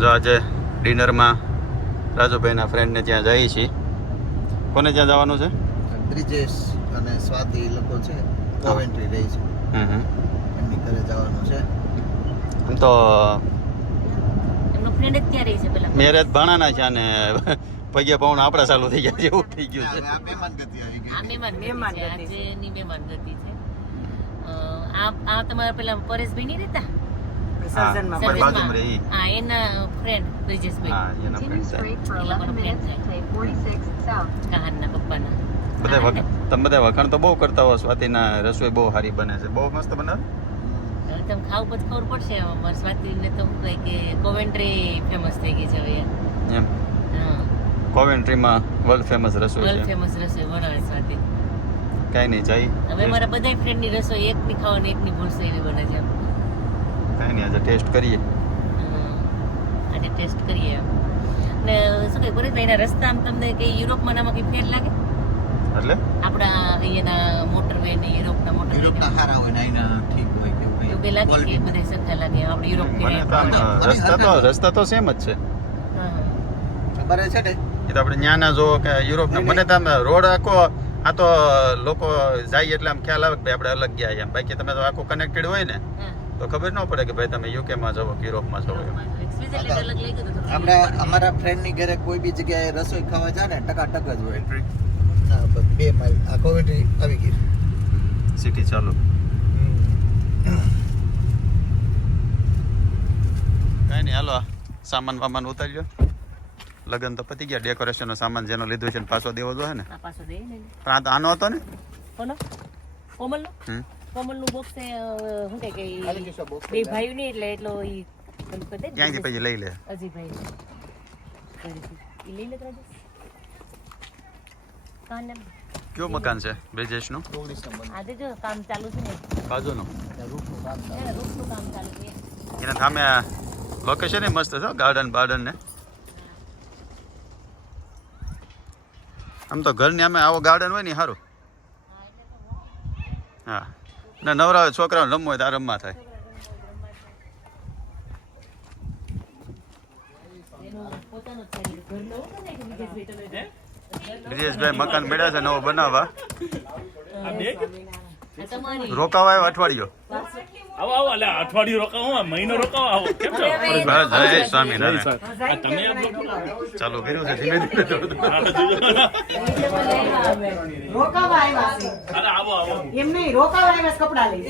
જો આજે ડિનરમાં રાજુભાઈના ફ્રેન્ડને ત્યાં જઈએ છીએ. કોને ત્યાં જવાનું છે? બ્રિજેશ અને સ્વાતિ લોકો છે કોવેન્ટ્રી રહી છે. હમ હમ. એમની ઘરે જવાનું છે. આમ તો એમનો ફ્રેન્ડ જ ત્યાં છે પેલા. મેરેજ ભાણાના છે અને પગે પાઉણ આપણા ચાલુ થઈ ગયા એવું થઈ ગયું છે. હવે આ મહેમાન ગતિ આવી ગઈ. આ મહેમાન મહેમાન ગતિ છે ગતિ છે. આજની મહેમાન ગતિ છે. અ, આ આ તમારા પેલા પરેશભાઈ નહીં રહેતા? સર્જનમાં પણ બાજુમાં રહે હા એના ફ્રેન્ડ બ્રિજેશભાઈ હા એના ફ્રેન્ડ છે એ લોકોનો friend. છે કહાનના પપ્પાના બધા વખાણ તમે બધા વખાણ તો બહુ કરતા હો સ્વાતિના રસોઈ બહુ સારી બને છે. બહુ મસ્ત બનાવે તમે ખાવ પછી ખબર પડશે. અમારા સ્વાતિને તો કહે કે કોવેન્ટ્રી ફેમસ થઈ ગઈ છે હવે એમ? હા. કોવેન્ટ્રીમાં વર્લ્ડ ફેમસ રસોઈ વર્લ્ડ ફેમસ રસોઈ બનાવે સ્વાતિ. કાંઈ નહીં જાય હવે મારા બધા ફ્રેન્ડની રસોઈ એકની ખાવાની એકની ભૂલ એવી બને છે કાંઈ નહીં આજે ટેસ્ટ કરીએ. આજે ટેસ્ટ કરીએ ને શું કહે પરેશભાઈ એના રસ્તા આમ તમને કઈ યુરોપમાં નામાં કઈ ફેર લાગે? એટલે? આપણા અહીંયાના મોટરવે ને યુરોપના મોટરવે યુરોપના સારા હોય ને અહીંના ઠીક હોય કે એવું એવું લાગે કે બધા સરખા લાગે આપણે યુરોપ તો રસ્તા તો રસ્તા તો સેમ જ છે. ખબર છે ને? એ તો આપણે ન્યાના જો કે યુરોપના મને તો આમ રોડ આખો આ તો લોકો જાય એટલે આમ ખ્યાલ આવે કે ભાઈ આપણે અલગ ગયા એમ. બાકી તમે તો આખું કનેક્ટેડ હોય ને. તો ખબર ન પડે કે ભાઈ તમે યુકેમાં જાઓ કે યુરોપમાં જાઓ આપણે અમારા ફ્રેન્ડની ઘરે કોઈ બી જગ્યાએ રસોઈ ખાવા જાય ને ટકાટક જ હોય. હા, બે માઇલ. આ કોવેન્ટ્રી આવી ગઈ સિટી ચાલુ. કઈ નહીં હાલો સામાન વામાન ઉતાર્યો લગન તો પતી ગયા. ડેકોરેશનનો સામાન જેનો લીધો છે ને પાછો દેવો જોઈએ ને. આ પાછો દે ને પણ આ તો આનો હતો ને? કોનો કોમલનો? હમ. કોમલનું બોક્સ અ, શું કહે કે બે ભાઈ નહીં એટલે એટલો ઈ ક્યાંથી પછી લઈ લે. અજીભાઈ લઈ લે કાન એમ. મકાન છે? બ્રિજેશનું આજે જો કામ ચાલુ છે ને. બાજુનું. નું કામ ચાલુ. છે. એના સામે લોકેશન એ મસ્ત છે ગાર્ડન બાર્ડન ને. આમ તો ઘરની અમે આવો ગાર્ડન હોય ને સારું. ને નવરા હોય છોકરાઓને રમવું હોય તો આ રમવા થાય. બ્રિજેશભાઈ મકાન મળ્યા છે નવો બનાવવા. રોકાવા આવ્યો અઠવાડિયો. આવો આવો એટલે અઠવાડિયું રોકાવો મહિનો રોકાવો આવો કેમ છો? જય સ્વામિનારાયણ તમે ચાલુ કર્યું છે ધીમે ધીમે. થોડું થોડું. હા, જોજો. રોકાવા આવ્યા આવો આવો. એમ નહીં રોકાવા આવ્યા છે લઈ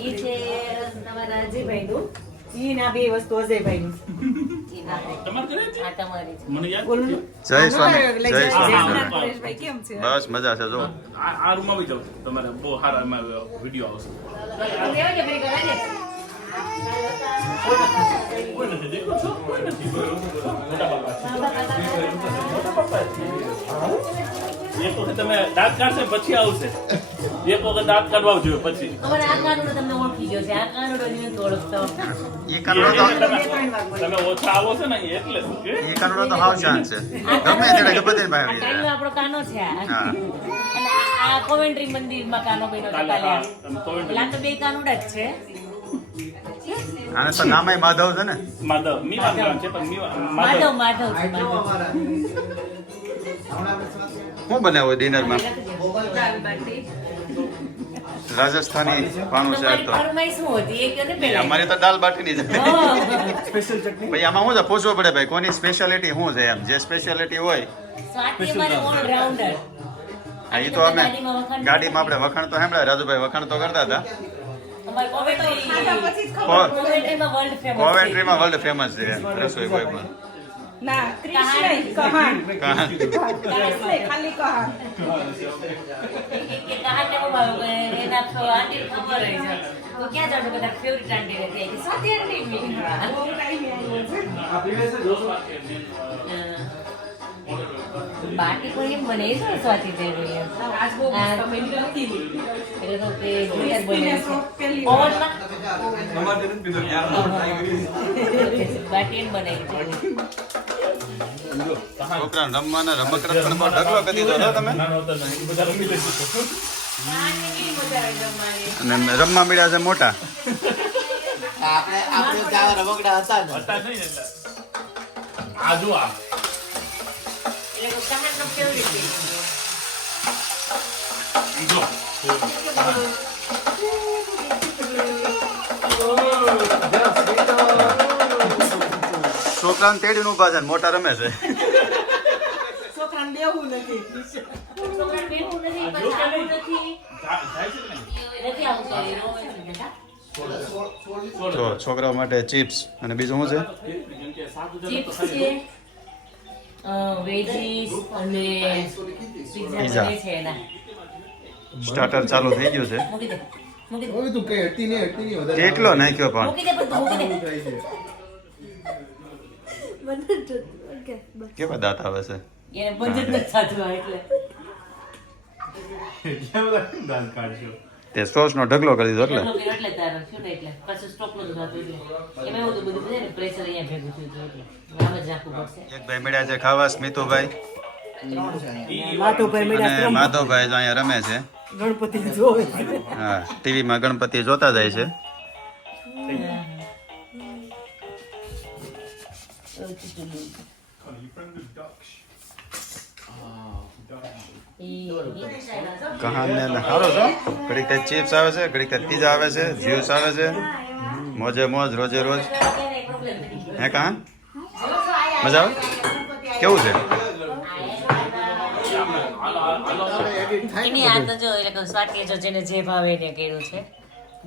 ઈ છે તમારા અજયભાઈનું ઈ ના બે વસ્તુ અજયભાઈ ના જય સ્વામી જય જાય. સ્વામિનારાયણ પરેશભાઈ કેમ છે? બસ મજા છે જો. આ આ રૂમ આવી જાવ તમારે બહુ સારા એમાં વીડિયો આવશે. તમે દાંત કાઢશે પછી આવશે. એક વખત દાંત કાઢવા જોઈએ પછી. અમારે આ કાનુડો તમને ઓળખી ગયો છે. આ કાનુડો નથી ઓળખતો. ઈ કાનુડો તો તમે ઓછા આવો છો ને એટલે શું કે? ઈ કાનુડો તો હાવ શાંત છે. ગમે ત્યારે ગમે તેને ભાઈ આવી કાલનો આપણો કાનો છે. આ અને આ- આ કોવેન્ટ્રી મંદિરમાં કાનો બન્યો હતો કાલે કાલે હા, આ. તમે કોવિડ એટલે આ તો બે કાનુડા જ છે. આને તો નામે માધવ છે ને. માધવ મીરા નામ છે પણ મીરા માધવ. માધવ માધવ છે માધવ. બનાવ્યું ડિનરમાં રાજસ્થાની પાનું છે તો. અમારી તો દાલ બાટીની છે. ભાઈ આમાં શું છે? પૂછવું પડે ભાઈ કોની સ્પેશિયાલિટી શું છે એમ? જે સ્પેશિયાલિટી હોય. સ્વાતિ અમારી all-rounder. હા એ તો અમે ગાડીમાં આપણે વખાણ તો સાંભળ્યા રાજુભાઈ વખાણ તો કરતા હતા. કોવેન્ટ્રીમાં વર્લ્ડ ફેમસ છે. એમ રસોઈ કોઈ પણ. ના કહાન. કહાન. ખાલી કહાન ખબર. તો આંટી મી. બાકી કોઈ એમ બને છે ને સ્વાતિ જેવી આજ બહુ કમેન્ટ હતી એટલે તો તે જોઈને જ. રમવાના રમકડા પણ ઢગલો કરી દીધો તમે નાનો હતો ને એ બધા રમી લેશું કહાનને કેવી મજા આવે છે રમવાની? અને રમવા મળ્યા છે મોટા આપણે આપણે ચાર રમકડા હતા ને હતા નહીં એટલે આ જો આ એટલે કહાનનો favorite છે. જો છોકરાને તેડીને ઊભા છે ને મોટા રમે છે છોકરાને બેહવું નથી. છોકરાને નથી, પછી? નથી. નથી બેટા. છોડ. છોકરાઓ માટે ચિપ્સ અને બીજું શું છે? તો. પિઝા સ્ટાર્ટર ચાલુ થઈ ગયું છે. મૂકી દે મૂકી દે. હવે તું કઈ હટી નહીં હટી નહીં વધારે કેટલો નાખ્યો પણ? મૂકી દે પણ તું મૂકી દે. થાય છે. કેવા દાંત આવે છે? એને બજેટ નથી થતું હોય એટલે. તે સોસ નો ઢગલો કરી દીધો એટલે. એટલો તારો શું ને એટલે. પાછું સ્ટોક નતું થતું એટલે. એમાં એવું તો બધું છે પ્રેશર અહીંયા ભેગું થયું એટલે. આમ જ રાખવું પડશે. એક ભાઈ મળ્યા છે ખાવા સ્મિતુભાઈ માધવભાઈ અને માધવભાઈ તો અહીંયા રમે છે. ગણપતિ જોવે. હા ટીવીમાં ગણપતિ જોતા જાય છે. ને સારો છો? ઘડીક તે ચિપ્સ આવે છે, ઘડીક તે પીઝા આવે છે જ્યુસ આવે છે. મોજે મોજ, રોજે રોજ. હે કહાન મજા આવે? કેવું છે? એની આ તો જો જો ભાવે એને છે.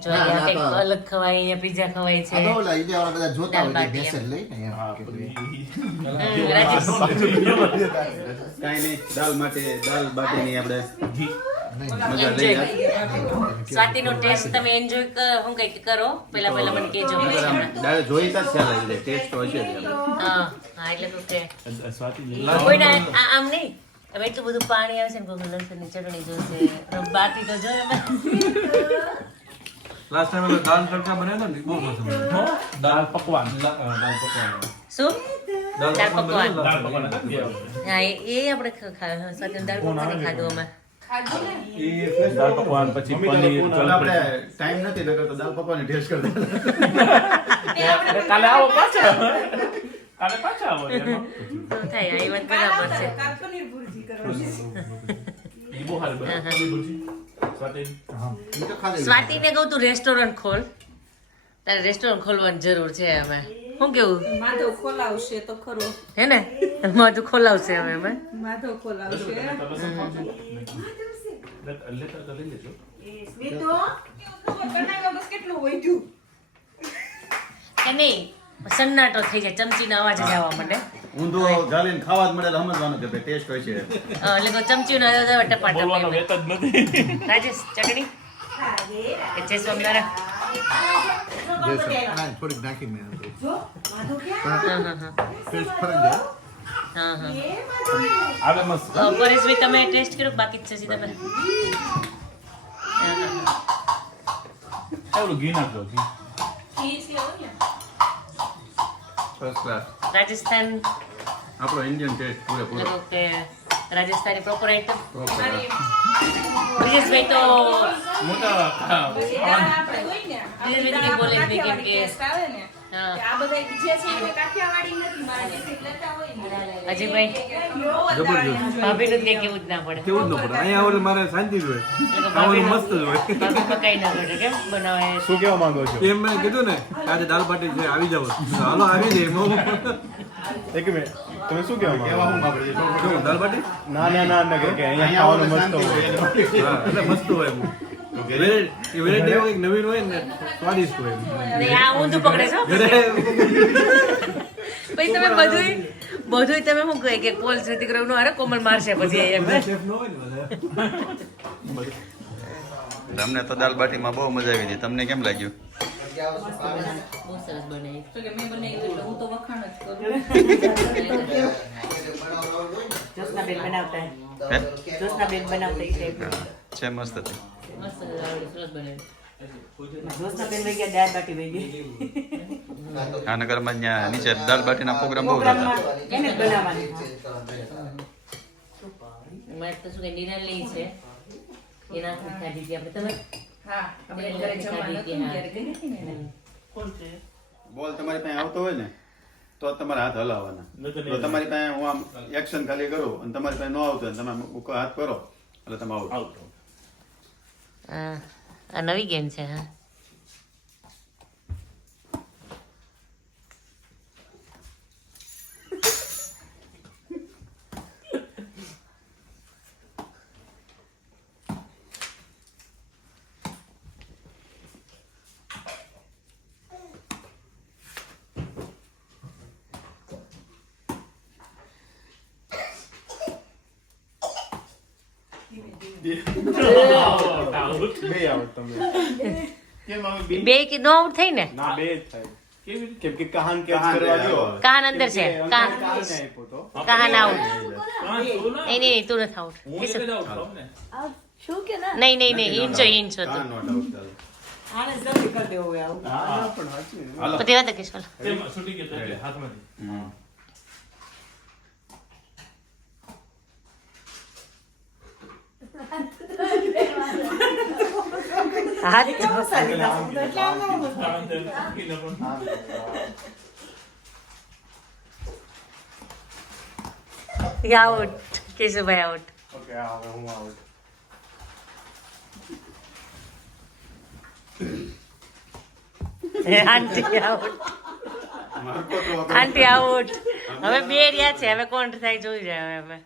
જો અહીંયા કંઈક અલગ ખવાય અહીંયા પીઝા ખવાય છે. આ ઓલા ઈન્ડિયા બધા જોતા હોય કે બાટી લઈને એમ હા, કે પછી હમ, રાજેશ. કાંઈ નહીં દાલ માટે દાલ બાટીની આપણે ઘી. મજા લઈએ સ્વાતિનો ટેસ્ટ તમે એન્જોય હું કંઈક કરો? પહેલા પહેલા મને કહેજો પછી હમણાં. દાળ જોઈ તો જ ખ્યાલ આવી ટેસ્ટ હશે હા હા એટલે કે સ્વાતિ કોઈને આ- આમ નહીં. હવે એટલું બધું પાણી આવે છે ને કોઈ લસણની ચટણી જોશે. બાકી તો જો લાસ્ટ ટાઈમ એટલે દાલ તડકા બનાવ્યા હતા ને બહુ મસ્ત બન્યો. દાળ પકવાન. લા- અ, દાલ પકવાન. શું? દાલ દાળ પકવાન. ને, દાળ પકવાન હતા, હા એ એ આપણે ખ- ખા- દાળ પકવાન ખાધું અમે. એ fresh દાળ પકવાન પછી પનીર આપણે જલપરી. ટાઈમ નથી નકર તો દાલ પકવાની ટેસ્ટ કરી અરે કાલે આવો પાછા. કાલે પાછા આવો એમાં. શું થાય આ એ વાત બરાબર છે. કાલ પનીર ભુરજી કરવાની. ઈ બહુ સારી બને. પનીર ભુરજી, સ્વાતિ. ઈ તો ખાલી સ્વાતિને. કહું તું રેસ્ટોરન્ટ ખોલ. તારે રેસ્ટોરન્ટ ખોલવાની જરૂર છે અમે શું કેવું? માધવ ખોલાવશે તો ખરો. હે ને? માધવ ખોલાવશે અમે અમે માધવ ખોલાવશે. નહીં? સન્નાટો થઈ જાય ચમચીના અવાજ જ આવવા માંડે. ઊંધું ગાલીને ખાવા જ મળે તો સમજવાનું કે ભાઈ ટેસ્ટ હોય છે. એટલે કોઈ ચમચીનો અવાજ આવે ટપા બોલવાનો વેત જ નથી. રાજેશ ચટણી? કે જે સ્વામિનારાયણ? હા, થોડીક હા હા Taste ફરક જાય. હા હા. આવે મસ્ત. અ, પરેશભાઈ તમે ટેસ્ટ કર્યો બાકી જ છે સીધા પર હા, હા, હા. ઘી નાખજો? ઘી ફર્સ્ટ ક્લાસ રાજસ્થાન. આપણો ઇન્ડિયન ટેસ્ટ પૂરેપૂરો. લોકો કે રાજસ્થાની પ્રોપર આઈટમ. બ્રિજેશભાઈ તો હું તો ધીરે બોલે જ કે- આવે ને. કે આ બધા જે છે એ કાઠિયાવાડી નથી મારા જેથી લેતા હોય ને અજયભાઈ જબરજસ્ત. ભાભીનું જ કેવું જ ના પડે. કેવું જ ન પડે. અહીંયા આવડે મારે શાંતિ જ હોય. ખાવાનું મસ્ત જ હોય. ભાભી પકાઈ ના પડે કેમ? બનાવે. શું કેવા માંગો છો? એમ મેં કીધું ને આજે દાલ બાટી છે આવી જાવ હાલો આવી જાય એક મિનિટ. તમે શું કહેવા માંગો દાલ બાટી? ના ના ના ના કે અહીંયા ખાવાનું મસ્ત હોય. એટલે મસ્ત હોય એમ. નવીન હોય ને સ્વાદિષ્ટ હોય પકડે છો તમે બધુંય બધુંય તમે શું કહે કે કોલ છે દીકરો નું અરે કોમલ મારશે પછી એમ chef ન હોય ને બધા. તમને તો દાલ બાટીમાં બહુ મજા આવી હતી. તમને કેમ લાગ્યું? બહુ સરસ બને તો કે મેં બનાવ્યું એટલે હું તો વખાણ જ કરું જોસના બેન બનાવતા જોસના બેન બનાવતા એ ટાઈપ છે મસ્ત હતી મસ્ત સરસ બને જોસના બેન વઈ ગયા દાળ બાટી વઈ ગઈ આ નગરમાં ત્યાં નીચે દાલ બાટીના પ્રોગ્રામ બહુ થતા એને બનાવવાની મેં તો શું કે લઈ છે એના ખાધી હતી આપણે તમે હા આપણે ઘરે જમવા નતું ત્યારે ગઈ હતી ને કોણ છે? બોલ તમારી પાસે આવતો હોય ને તો તમારે હાથ હલાવવાના. તો તમારી પાસે હું આમ એક્શન ખાલી કરું અને તમારી પાસે ન આવતો તમે હાથ કરો એટલે તમે આઉટ આવતો. આ નવી ગેમ છે હા. બે આવડ તમે કેમ આવે બે? બે કે નો આઉટ થઈ ને? ના બે જ થાય. કેમ કે કહાન કેચ કરવા ગયો હા. અંદર છે. કે તો. કાન આઉટ કાં? નહીં નહીં તું નથી આઉટ શું કે ના? નહીં નહીં નહીં ઇંચો ઇંચો કાન તું. નોટ આઉટ ચાલો. આને જલ્દી કરી દેવું આવું. હા પણ સાચું. ને. પછી વાત ચાલો. છૂટી ગયો તો એટલે હાથમાંથી હમ. હાથ એટલે આમ કીધું, આમ કીધું. કારણ કે કીધું પણ આમ કીધું. આઉટ કેશુભાઈ આઉટ ઓકે આ હવે હું out aunty out aunty out હવે બે રહ્યા છે હવે કોણ થાય જોઈ જાય હવે.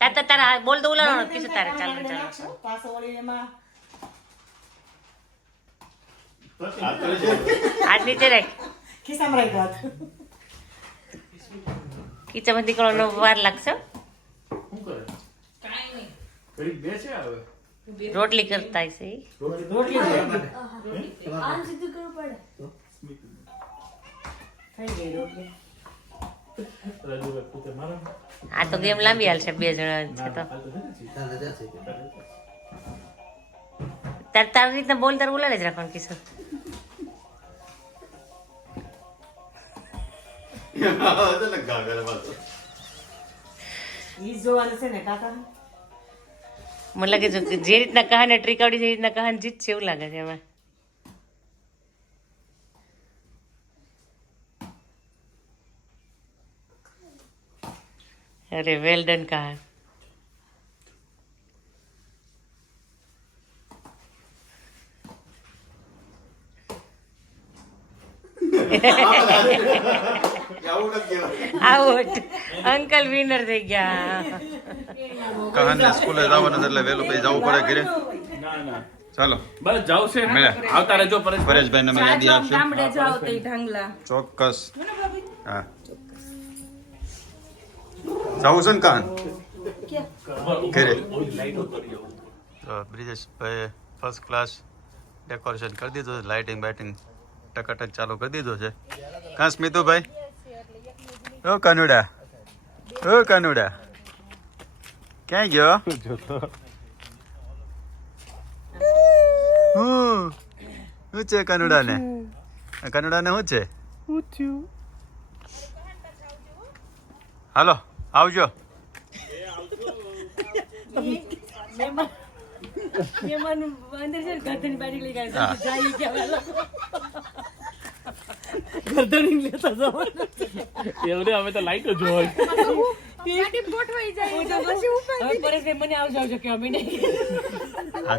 તાર તાર તારા બોલ તો ઉલાડો કીધું તારે ચાલો ચાલો પાછો વળી એમાં હાથ નીચે રાખ. ખિસ્સામાં રાખ્યો હાથ. કિચનમાં નીકળવાનો વાર લાગશે રોટલી કરતા હશે ઈ. આમ સીધું કરવું પડે થઈ ગઈ રોટલી. આ તો ગેમ લાંબી હાલશે બે જણા છે તો. હાલ તો છે ને તાર રીતના બોલ તાર ઉલાડે જ રાખવાનું કિશોર મને લાગે છે જે રીતના કહાને ટ્રીક આવડી છે એ રીતના કહાન જીત છે એવું લાગે છે એમાં અરે વેલ ડન કહાન કહેવાય. આઉટ અંકલ વિનર થઈ ગયા. કહાનને સ્કૂલે જવાનું એટલે વહેલું પછી જવું પડે ઘરે. ના ના. ચાલો. બસ જાવ છે મેં આવતા રહેજો પરેશ પરેશભાઈને અમે યાદી આપશે. ગામડે જાવ તો ઢાંગલા. ચોક્કસ. હા. જવું છે ને કાન ઘરે. તો બ્રિજેશભાઈ ફર્સ્ટ ક્લાસ ડેકોરેશન કરી દીધું છે. લાઇટિંગ બાઇટિંગ ટકાટક ચાલુ કરી દીધું છે. કાં સ્મિતુભાઈ? ઓ કનુડા. ઓ કનુડા. ક્યાં ગયો? હું? શું છે કાનુડાને? કાનુડાને શું છે? હાલો આવજો. મહેમાન અંદર છે ને બારી લઈ ગયા. જાય કે ગરદન લેતા જવાનું. એવું અમે તો લાઈટ જ હોય મને આવજો આવજો કે અમે નહીં. આ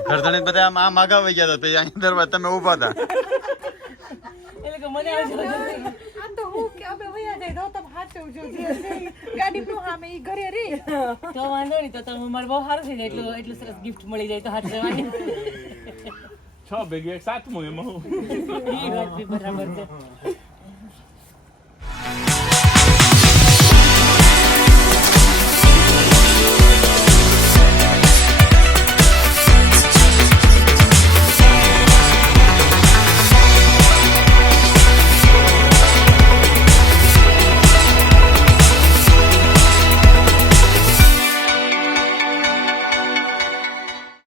બધા આમ આમ આગાવી ગયા હતા પછી અહીં દરવાજ તમે ઊભા હતા. એટલે કે મને આવજો આવજો તો વાંધો નહીં તો તમે મારે બહુ સારું થઈ જાય. એટલું એટલું સરસ ગિફ્ટ મળી જાય તો હાથ જવાની. છ ભેગી એક સાતમું એમાં. હું વાત બી બરાબર છે.